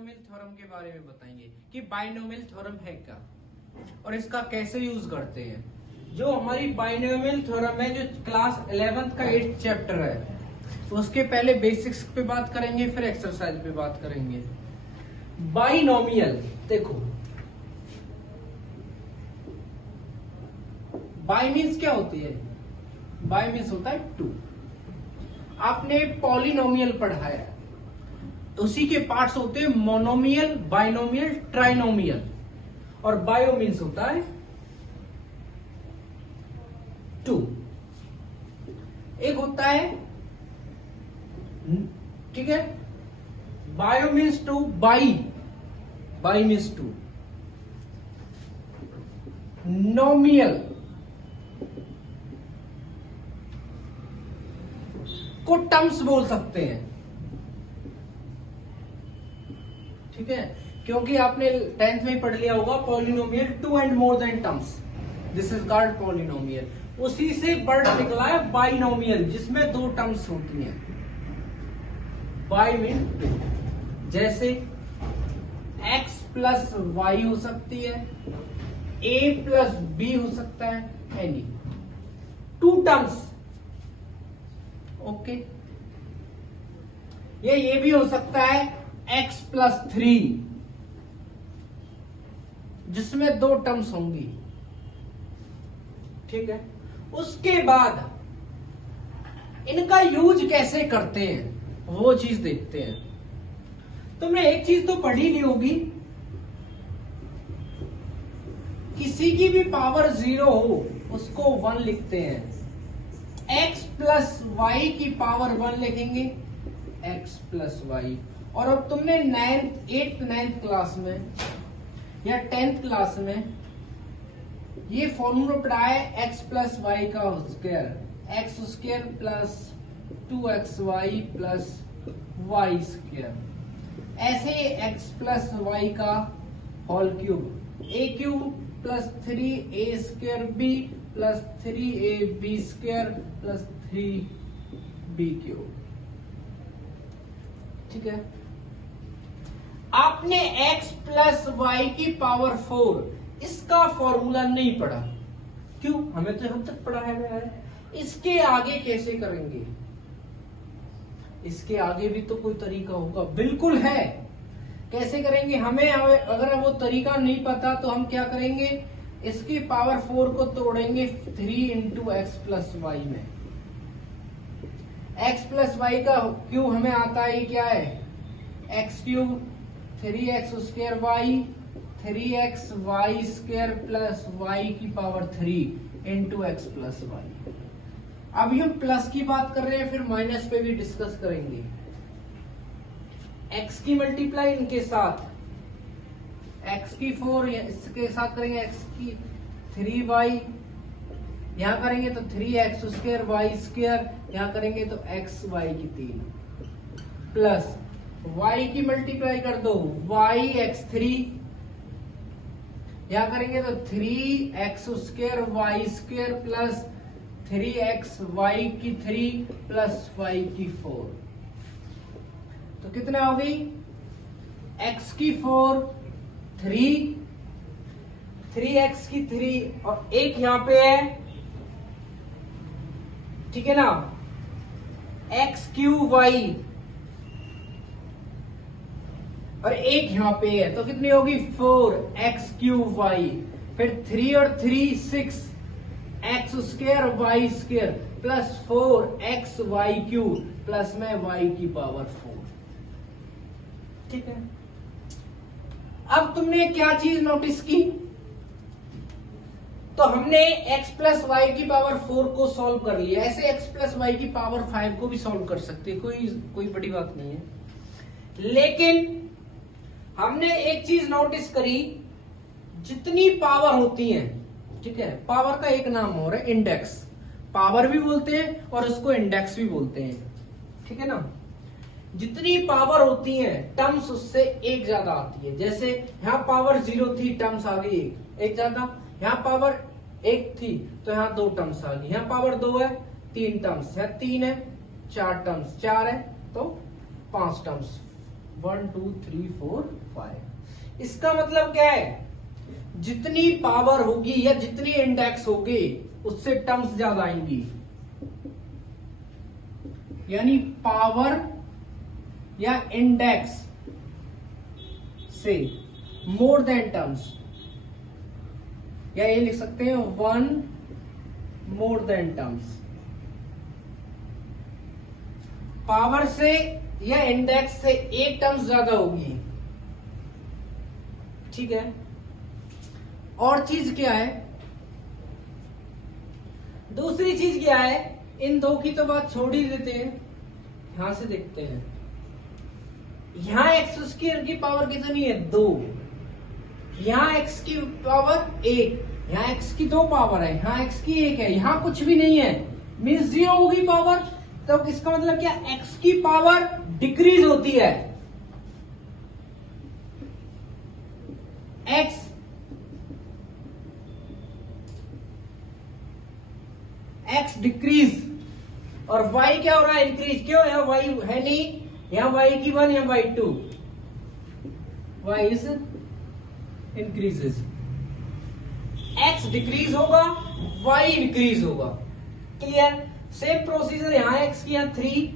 Binomial theorem के बारे में बताएंगे कि बायनोमियल थ्योरम है क्या और इसका कैसे यूज करते हैं। जो हमारी बायनोमियल थ्योरम है, जो क्लास 11th का 8th चैप्टर है, उसके पहले बेसिक्स पे बात करेंगे, फिर एक्सरसाइज पे बात करेंगे। बायनोमियल, देखो बाय मीन्स क्या होती है? बाय मीन्स होता है टू। आपने पॉलिनोमियल पढ़ा है, उसी के पार्ट्स होते हैं मोनोमियल, बाइनोमियल, ट्राइनोमियल, और बायो मीन्स होता है टू। एक होता है, ठीक है, bio means two, bi means two. Nomial को टर्म्स बोल सकते हैं, ठीक है, क्योंकि आपने 10th में पढ़ लिया होगा polynomial two and more than terms, this is called polynomial. उसी से वर्ड निकला है बाइनोमियल, जिसमें दो टर्म्स होती हैं। बाई मीन टू, जैसे x प्लस वाई हो सकती है, a प्लस बी हो सकता है, एनी टू टर्म्स। ओके, ये भी हो सकता है x प्लस 3, जिसमें दो टर्म्स होंगी, ठीक है। उसके बाद इनका यूज कैसे करते हैं वो चीज देखते हैं। तुमने एक चीज तो पढ़ी ली होगी, किसी की भी पावर 0 हो उसको 1 लिखते हैं। x प्लस वाई की पावर 1 लिखेंगे, x प्लस वाई। और अब तुमने 8th 9th क्लास में या 10th क्लास में ये फॉर्मूला पढ़ा है, x प्लस वाई का square, x square plus 2xy plus y square. ऐसे x प्लस वाई का whole cube, a cube plus 3a square b plus 3ab square plus 3b cube, ठीक है। आपने x प्लस वाई की power 4 इसका formula नहीं पढ़ा, क्यों? हमें तो हम तक पढ़ाया गया है। इसके आगे कैसे करेंगे? इसके आगे भी तो कोई तरीका होगा, बिल्कुल है। कैसे करेंगे? हमें अगर वो तरीका नहीं पता तो हम क्या करेंगे, इसकी पावर 4 को तोड़ेंगे 3 इंटू एक्स प्लस वाई में। x प्लस वाई का क्यूब हमें आता है, क्या है? X cube 3x square y, 3x y square plus y की power 3 into x plus y. अभी हम प्लस की बात कर रहे हैं, फिर माइनस पे भी डिस्कस करेंगे। x की मल्टीप्लाई इनके साथ, x की 4 इसके साथ करेंगे, x की 3y, यहां करेंगे तो 3x स्क्वायर वाई स्क्वायर, यहां करेंगे तो x y की 3 प्लस y की मल्टीप्लाई कर दो, y x3, यहां करेंगे तो 3x square y square plus 3x y की 3 प्लस y की 4। तो कितना होगी? x की 4, 3x की 3 और एक यहां पे है, ठीक है ना, x क्यूब वाई, और एक यहां पे है, तो कितनी होगी? 4x क्यूब वाई, फिर 3 और 3 6 x square y square plus 4x y cube plus में y की पावर 4, ठीक है। अब तुमने क्या चीज नोटिस की? तो हमने x प्लस वाई की पावर 4 को सॉल्व कर लिया, ऐसे x प्लस वाई की पावर 5 को भी सॉल्व कर सकते हैं, कोई बड़ी बात नहीं है। लेकिन हमने एक चीज नोटिस करी, जितनी पावर होती है, ठीक है, पावर का एक नाम और है इंडेक्स, पावर भी बोलते हैं और उसको इंडेक्स भी बोलते हैं, ठीक है ना। जितनी पावर होती है टर्म्स उससे एक ज्यादा आती है। जैसे यहाँ पावर 0 थी, टर्म्स आ गई एक ज्यादा, यहाँ पावर 1 थी तो यहाँ 2 टर्म्स आ गई, यहाँ पावर 2 है 3 टर्म्स, यहाँ 3 है 4 टर्म्स, 4 है तो 5 टर्म्स 1 2 3 4 5। इसका मतलब क्या है, जितनी पावर होगी या जितनी इंडेक्स होगी उससे टर्म्स ज्यादा आएंगी, यानी पावर या इंडेक्स से मोर देन टर्म्स, या ये लिख सकते हैं 1 मोर देन टर्म्स। पावर से या इंडेक्स से एक टर्म्स ज्यादा होगी, ठीक है। और चीज क्या है, दूसरी चीज क्या है, इन दो की तो बात छोड़ ही देते हैं, यहां से देखते हैं। यहां एक्स स्क्वायर की पावर कितनी है, 2। यहां एक्स की पावर 1, यहां एक्स की 2 पावर है, यहां एक्स की 1 है, यहां कुछ भी नहीं है, मीन्स 0 होगी पावर। तो इसका मतलब क्या, एक्स की पावर डिक्रीज होती है, एक्स डिक्रीज, और वाई क्या हो रहा है, इंक्रीज। क्यों, यहाँ वाई है नहीं, यहाँ वाई की 1 या y 2, y is increases. X decrease होगा, वाई इंक्रीज होगा, क्लियर। सेम प्रोसीजर, यहाँ एक्स की यहाँ 3,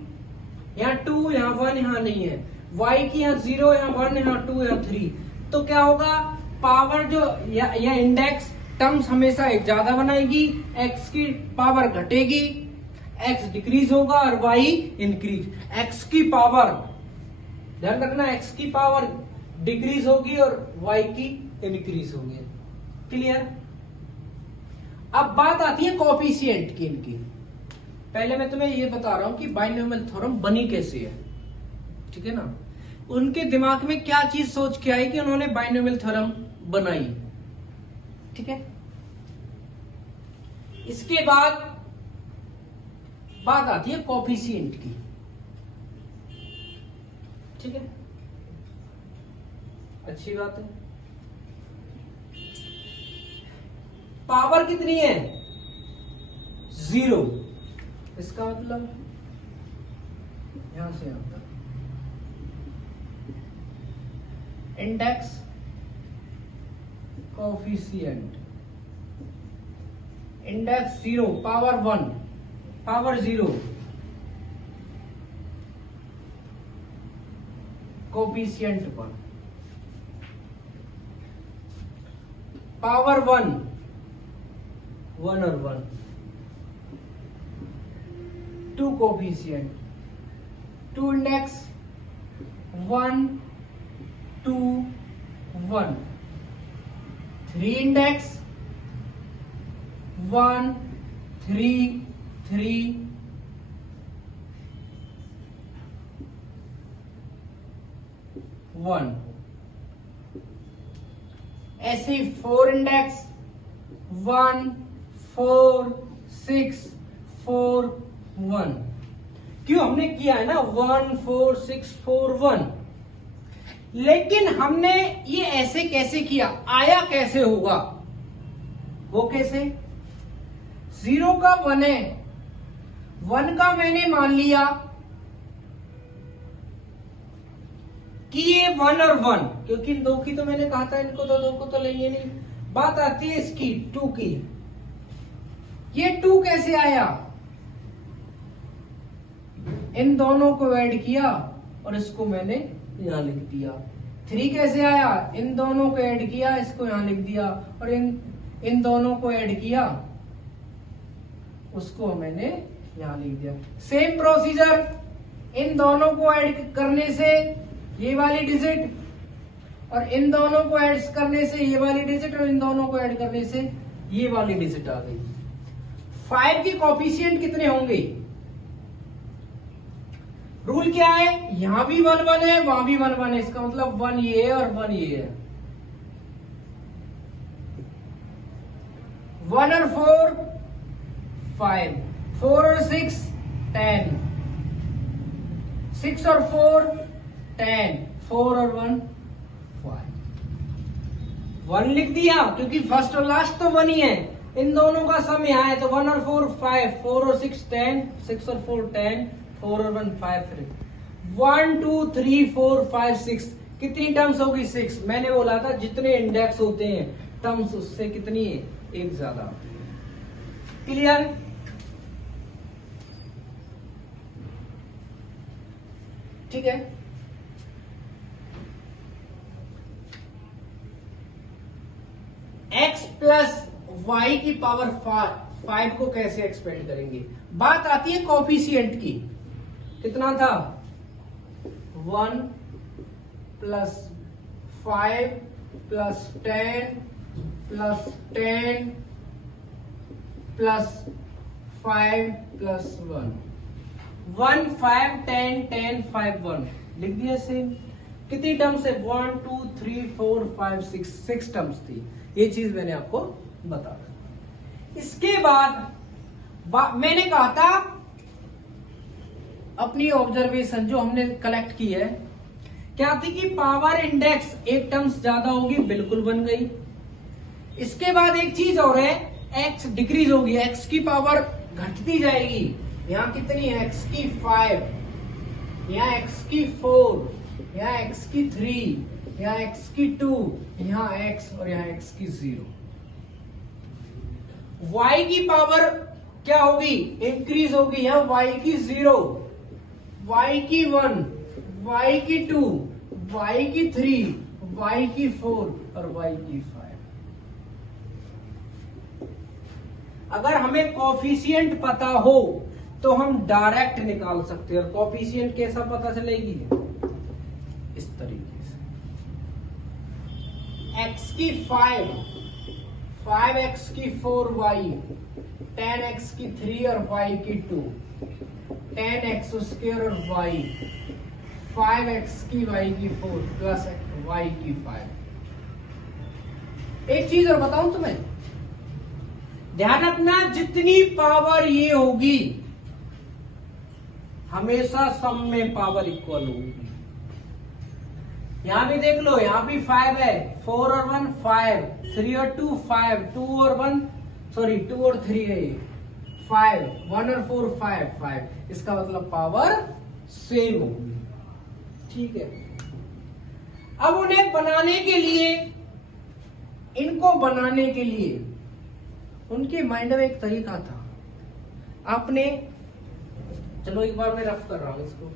यहाँ 2, यहाँ 1, यहाँ नहीं है, वाई की यहाँ 0, यहाँ 1, यहाँ 2, यहाँ 3। तो क्या होगा, पावर जो या इंडेक्स टर्म्स हमेशा एक ज्यादा बनाएगी, एक्स की पावर घटेगी, एक्स डिक्रीज होगा और वाई इंक्रीज। एक्स की पावर, ध्यान रखना, एक्स की पावर डिक्रीज होगी और वाई की इंक्रीज होगी, क्लियर। अब बात आती है कोएफिशिएंट की इनकी। पहले मैं तुम्हें ये बता रहा हूं कि बाइनोमियल थ्योरम बनी कैसे है, ठीक है ना। उनके दिमाग में क्या चीज सोच के आई कि उन्होंने बाइनोमियल थ्योरम बनाई, ठीक है। इसके बाद बात आती है कोएफिशिएंट की, ठीक है, अच्छी बात है। पावर कितनी है, 0, इसका मतलब यहां से यहां तक index coefficient, index 0, power 1, power 0, coefficient 1, power 1 और 1, 2 कोएफिशिएंट, 2 इंडेक्स 1 2 1, 3 इंडेक्स 1 3 3 1, ऐसे 4 इंडेक्स 1 4 6 4 1। क्यों, हमने किया है ना 1 4 6 4 1, लेकिन हमने ये ऐसे कैसे किया, आया कैसे होगा, वो कैसे, 0 का 1 है, 1 का मैंने मान लिया कि ये 1 और 1, क्योंकि इन दो की तो मैंने कहा था इनको तो, दो को तो लेंगे नहीं। बात आती है इसकी 2 की, ये 2 कैसे आया, इन दोनों को ऐड किया और इसको मैंने यहां लिख दिया। 3 कैसे आया, इन दोनों को ऐड किया, इसको यहां लिख दिया, और इन दोनों को ऐड किया, उसको मैंने यहां लिख दिया। सेम प्रोसीजर, इन दोनों को ऐड करने से ये वाली डिजिट, और इन दोनों को ऐड करने से ये वाली डिजिट, और इन दोनों को ऐड करने से ये वाली डिजिट आ गई। 5 के कोएफिशिएंट कितने होंगे, रूल क्या है, यहां भी 1 1 है, वहां भी 1 1 है, इसका मतलब 1 ये है और 1 ये है। 1 और 4 5, 4 और 6 10, 6 और 4 10, 4 और 1 5। 1 लिख दिया क्योंकि फर्स्ट और लास्ट तो 1 ही है, इन दोनों का सम यहां है, तो 1 और 4 5, 4 और 6 10, 6 और 4 10, 4 और 1 5, 1 2 3 4 5 6 कितनी टर्म्स होगी? 6। मैंने बोला था जितने इंडेक्स होते हैं टर्म्स उससे कितनी है? एक ज्यादा। क्लियर? ठीक है। x प्लस वाई की पावर 5 को कैसे एक्सपेंड करेंगे? बात आती है कोफिशिएंट की। कितना था? 1 plus 5 plus 10 plus 10 plus 5 plus 1 1 5 10 10 5 1 लिख दिया सेम। कितनी टर्म्स है? 1 2 3 4 5 6 टर्म्स थी। ये चीज मैंने आपको बता दी। इसके बाद मैंने कहा था अपनी ऑब्जर्वेशन जो हमने कलेक्ट की है क्या थी कि पावर इंडेक्स एक टर्म्स ज्यादा होगी, बिल्कुल बन गई। इसके बाद एक चीज और है, एक्स डिक्रीज होगी, एक्स की पावर घटती जाएगी। यहां कितनी है? एक्स की 5, यहां एक्स की 4, यहां एक्स की 3, यहां एक्स की 2, यहां एक्स और यहां एक्स की 0। y की पावर क्या होगी? इंक्रीज होगी। यहां y की 0, y की 1, y की 2, y की 3, y की 4 और y की 5। अगर हमें कोफिशिएंट पता हो तो हम डायरेक्ट निकाल सकते हैं। और कोफिशिएंट कैसा पता चलेगी? इस तरीके से, x की 5, 5x की 4y, 10x की 3 और y की 2, 10x स्क्वायर और y, 5x की y की 4 प्लस y की 5। एक चीज और बताऊं तुम्हें, ध्यान रखना जितनी पावर ये होगी हमेशा सम में पावर इक्वल होगी। यहां भी देख लो, यहां भी 5 है, 4 और 1 5, 3 और 2 5, 2 और 1 सॉरी 2 और 3 है 5, 1 और 4 5 5। इसका मतलब पावर सेम होगी। ठीक है। अब उन्हें बनाने के लिए, इनको बनाने के लिए उनके माइंड में एक तरीका था। आपने, चलो एक बार मैं रफ कर रहा हूं इसको।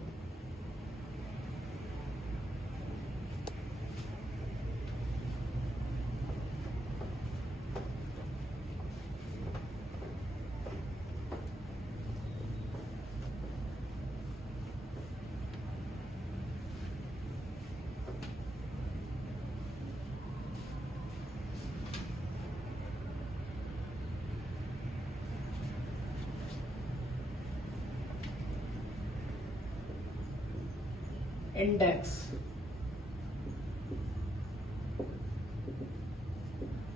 इंडेक्स,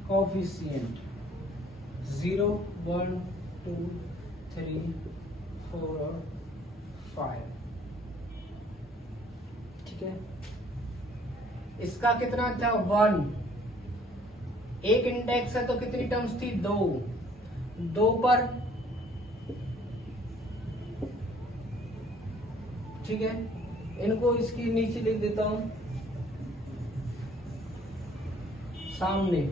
कोफिशिएंट 0 1 2 3 4 और 5। ठीक है। इसका कितना था? 1। एक इंडेक्स है तो कितनी टर्म्स थी? 2। 2 पर, ठीक है, इनको इसकी नीचे लिख देता हूं सामने।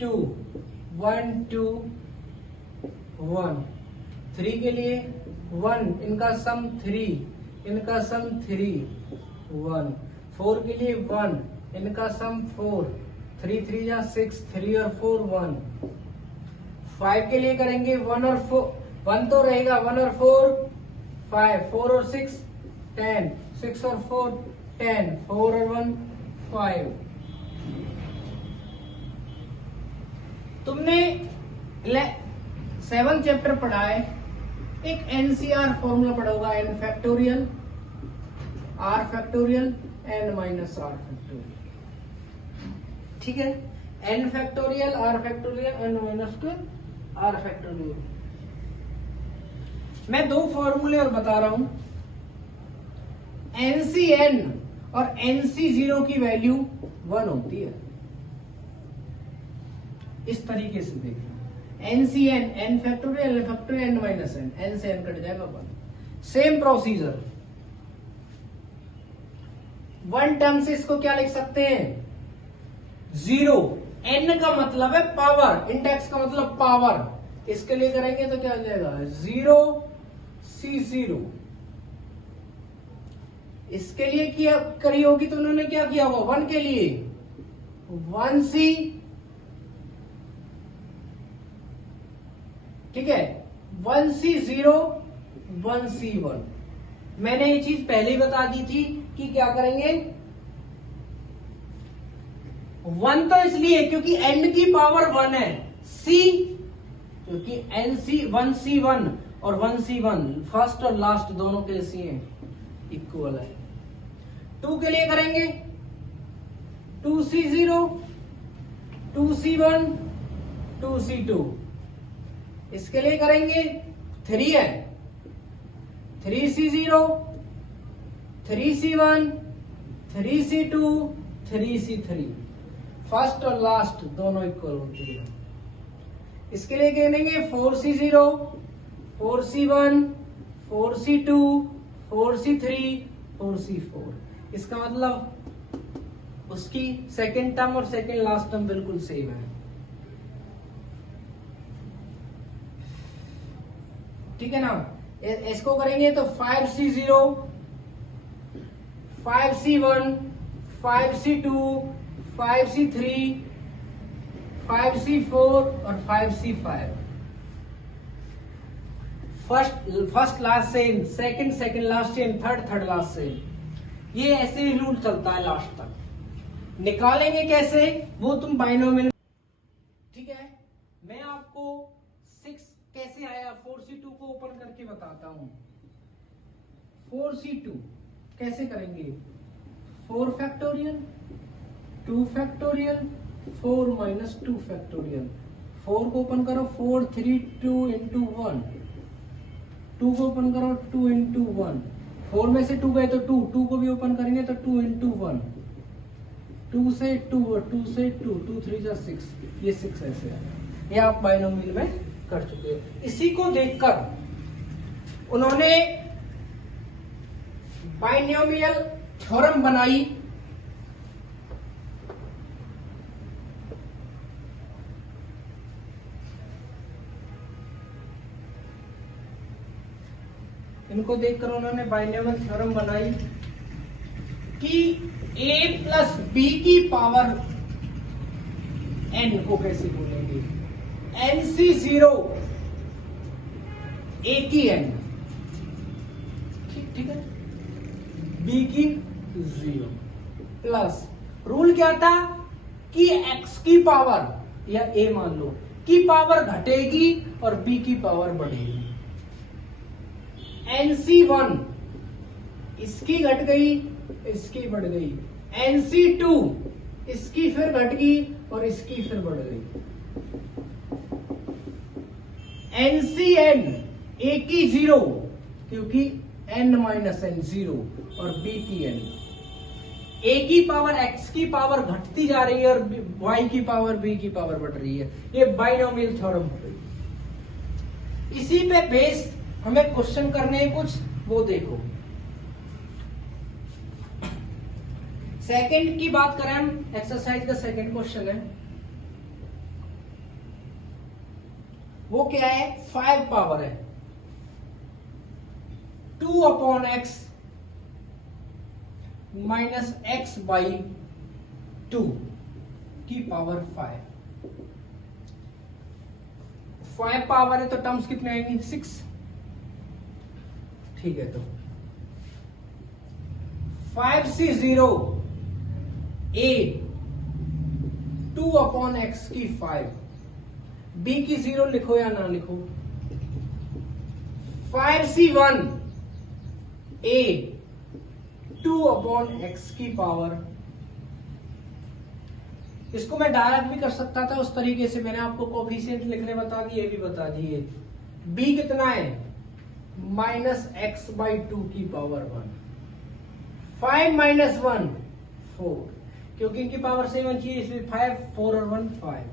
2 1 2 1, 3 के लिए 1, इनका सम 3, इनका सम 3 1, 4 के लिए 1, इनका सम 4, 3 3 या 6, 3 और 4 1। 5 के लिए करेंगे 1 और 4, 1 तो रहेगा, 1 और 4 5, 4 और 6 10, 6 और 4 10, 4 और 1 5। तुमने 7 चैप्टर पढ़ा है, एक एनसीआर फॉर्मूला पढ़ा होगा, n factorial r factorial n minus r factorial. ठीक है, n factorial r factorial n minus r factorial. मैं 2 फॉर्मूले और बता रहा हूं। NCN और NC0 की वैल्यू 1 होती है। इस तरीके से देखना, NCN n factorial n factorial n minus n, n से n कट जाएगा 1। सेम प्रोसीजर वन टर्म से इसको क्या लिख सकते हैं, जीरो। एन का मतलब है पावर, इंडेक्स का मतलब पावर। इसके लिए करेंगे तो क्या हो जाएगा, 0 C0। इसके लिए किया करी होगी तो उन्होंने क्या किया होगा, 1 के लिए 1C, ठीक है, 1C0 1C1। मैंने ये चीज पहले ही बता दी थी कि क्या करेंगे, 1 तो इसलिए क्योंकि n की पावर 1 है, C क्योंकि NC 1C1 और 1C1 फर्स्ट और लास्ट दोनों के लिए है, इक्वल है। 2 के लिए करेंगे 2C0 2C1 2C2। इसके लिए करेंगे 3 है, 3C0 3C1 3C2 3C3। First और लास्ट दोनों इक्वल होती है। इसके लिए कहेंगे 4C0 4C1 4C2 4C3 4C4। इसका मतलब उसकी सेकेंड टर्म और सेकेंड लास्ट टर्म बिल्कुल सेम है, ठीक है ना। इसको करेंगे तो 5C0 5C1 5C2 5C3 5C4 और 5C5। First last sem, second last sem, third last sem. ये ऐसे ही रूल चलता है लास्ट तक। निकालेंगे कैसे वो तुम बाइनोमियल, ठीक है। मैं आपको 6 कैसे आया 4C2 को ओपन करके बताता हूं। 4C2 कैसे करेंगे, 4 फैक्टोरियल 2 फैक्टोरियल 4 माइनस 2 फैक्टोरियल। 4 को ओपन करो 4 3 2 इंटू 1, 2 को ओपन करो 2 इंटू 1, 4 में से 2 गए तो 2 को भी ओपन करेंगे तो 2 इंटू 1, 2 से 2 2 से 2 2 3 जा 6, ये 6 ऐसे आया। ये आप बाइनोमियल में कर चुके हो। इसी को देखकर उन्होंने बाइनोमियल थ्योरम बनाई। इनको देखकर उन्होंने बाइनोमियल थ्योरम बनाई कि a प्लस बी की पावर n को कैसे बोलेंगे, NC0 a की n, ठीक है, b की 0 प्लस रूल क्या था कि x की पावर या a मान लो की पावर घटेगी और b की पावर बढ़ेगी। NC1 इसकी घट गई इसकी बढ़ गई, NC2 इसकी फिर घट गई और इसकी फिर बढ़ गई, NCN A की 0 क्योंकि n माइनस n 0 और b की n। a की पावर x की पावर घटती जा रही है और y की पावर b की पावर बढ़ रही है। ये बाइनोमियल थ्योरम हो गई। इसी पे बेस हमें क्वेश्चन करने हैं कुछ, वो देखो। सेकंड की बात करें हम, एक्सरसाइज का सेकंड क्वेश्चन है, वो क्या है, 5 पावर है 2 upon x minus x by 2 की पावर 5 पावर है तो टर्म्स कितने आएंगे 6, ठीक है। तो 5C0 a 2 अपॉन x की 5, b की 0 लिखो या ना लिखो, 5C1 a 2 अपॉन x की पावर। इसको मैं डायरेक्ट भी कर सकता था उस तरीके से, मैंने आपको कोफिशिएंट लिखने बता दिए, भी बता दिए। b कितना है माइनस एक्स बाई 2 की पावर 1, 5 माइनस 1 4, क्योंकि इनकी पावर सेम होनी चाहिए इसलिए 5 4 और 1 5।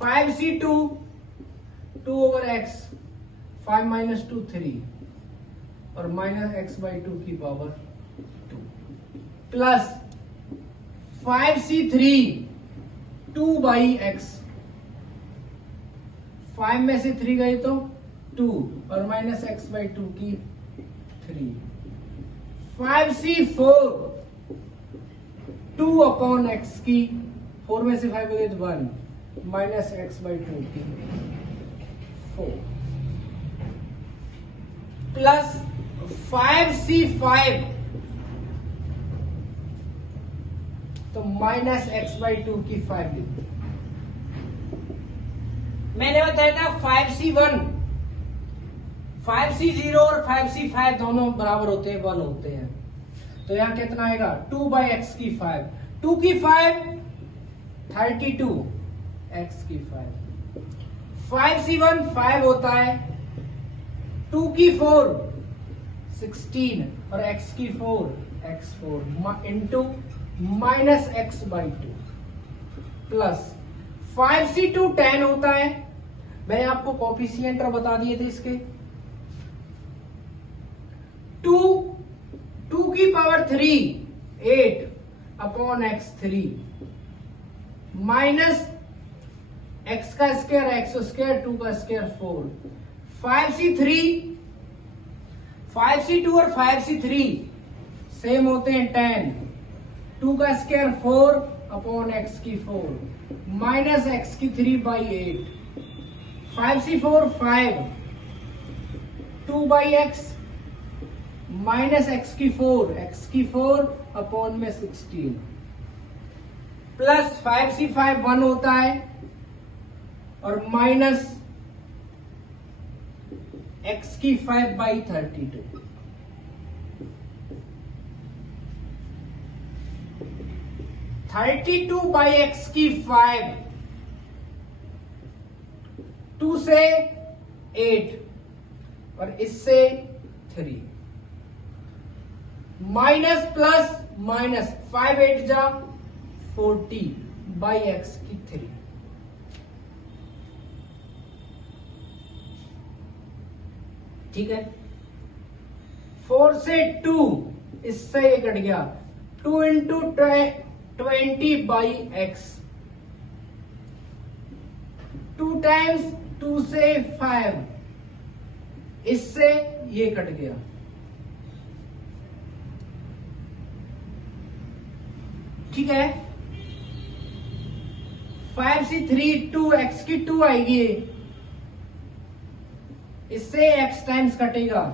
5C2 2 ओवर x, 5 माइनस 2 3 और माइनस एक्स बाई 2 की पावर प्लस 5c3 2/x, 5 में से 3 गए तो 2 और माइनस x/2 की 3, 5c4 2/x की, 4 में से 5 गए तो 1 माइनस x/2 की 4, प्लस 5c5 तो माइनस x/2 की 5 लिख, मैंने बताया था 5c1, 5c0 और 5c5 दोनों बराबर होते हैं, 1 होते हैं, तो यहां कितना आएगा 2/x की 5, 2 की 5 32, x की 5, 5c1 5 होता है, 2 की 4 16 और x की 4 x4 into minus x/2 plus 5c2 10 होता है, मैंने आपको कोफिशिएंट बता दिए थे इसके, 2 की पावर 3 8/x3 माइनस x का स्क्वायर x², 2 का स्क्वायर 4, 5c2 और 5c3 सेम होते हैं 10, 2 का स्क्वायर 4/x की 4 माइनस x की 3/8, 5c4 5 2/x माइनस x की 4 अपॉन में 16 प्लस 5c5 1 होता है और माइनस x की 5/32, x की 5 2 से 8 और इससे 3 माइनस प्लस माइनस 5 8 जा 40/x की 3, ठीक है। 4 से 2 इससे ये कट गया, 2 इंटू 20/x, 2 टाइम्स 2 से 5 इससे ये कट गया, ठीक है। 5c3 2x की 2 आएगी, इससे x टाइम्स कटेगा,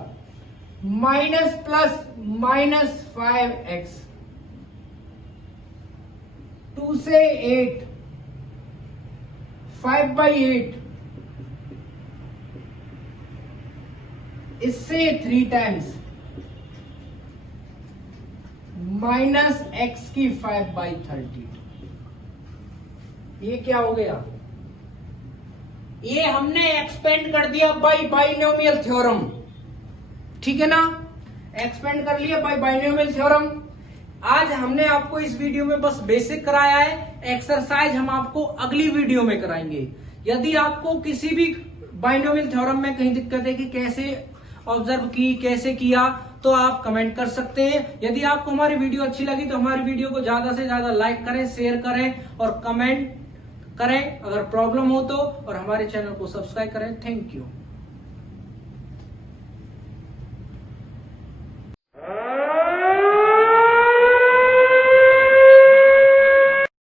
माइनस प्लस माइनस 5x, 2 से 8 5/8 इससे 3 टाइम्स माइनस x की 5/30, ये क्या हो गया, ये हमने एक्सपेंड कर दिया बाय बाइनोमियल थ्योरम, ठीक है ना, एक्सपेंड कर लिया बाय बाइनोमियल थ्योरम। आज हमने आपको इस वीडियो में बस बेसिक कराया है, एक्सरसाइज हम आपको अगली वीडियो में कराएंगे। यदि आपको किसी भी बाइनोमियल थ्योरम में कहीं दिक्कत है कि कैसे ऑब्जर्व की, कैसे किया, तो आप कमेंट कर सकते हैं। यदि आपको हमारी वीडियो अच्छी लगी तो हमारी वीडियो को ज्यादा से ज्यादा लाइक करें, शेयर करें और कमेंट करें अगर प्रॉब्लम हो तो, और हमारे चैनल को सब्सक्राइब करें। Thank you.